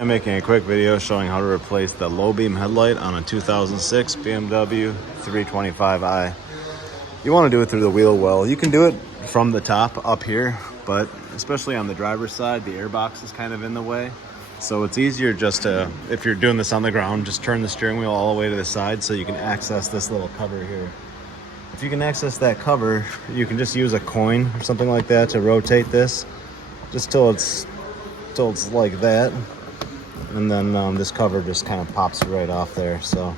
I'm making a quick video showing how to replace the low beam headlight on a 2006 BMW 325i. You want to do it through the wheel well. You can do it from the top up here, but especially on the driver's side, the airbox is kind of in the way. So it's easier just to, if you're doing this on the ground, just turn the steering wheel all the way to the side so you can access this little cover here. If you can access that cover, you can just use a coin or something like that to rotate this just till it's like that. And then this cover just kind of pops right off there. So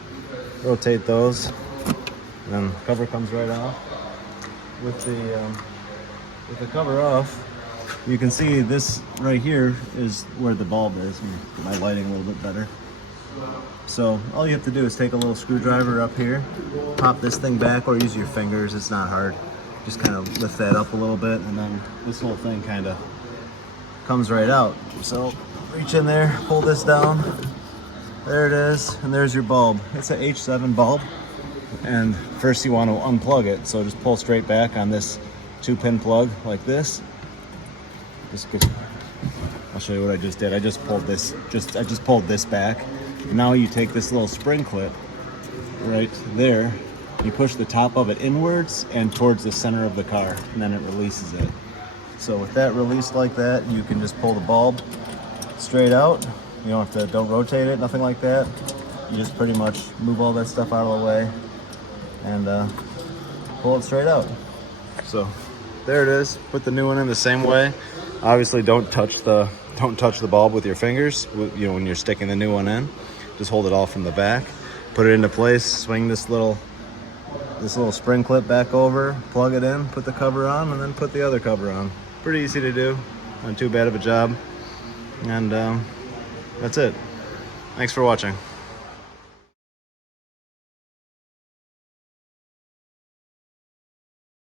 rotate those, and then the cover comes right off. With the cover off, you can see this right here is where the bulb is. Let me get my lighting a little bit better. So all you have to do is take a little screwdriver up here, pop this thing back, or use your fingers. It's not hard. Just kind of lift that up a little bit, and then this whole thing kind of comes right out. So reach in there, pull this down. There it is, and there's your bulb. It's an H7 bulb, and first you want to unplug it. So just pull straight back on this 2-pin plug like this. I'll show you what I just did. I just pulled this. I just pulled this back. And now you take this little spring clip right there. You push the top of it inwards and towards the center of the car, and then it releases it. So with that released like that, you can just pull the bulb straight out. You don't rotate it, nothing like that. You just pretty much move all that stuff out of the way and pull it straight out. So there it is. Put the new one in the same way. Obviously don't touch the bulb with your fingers, when you're sticking the new one in. Just hold it all from the back, put it into place, swing this little spring clip back over, plug it in, put the cover on, and then put the other cover on. Pretty easy to do, not too bad of a job. And that's it. Thanks for watching.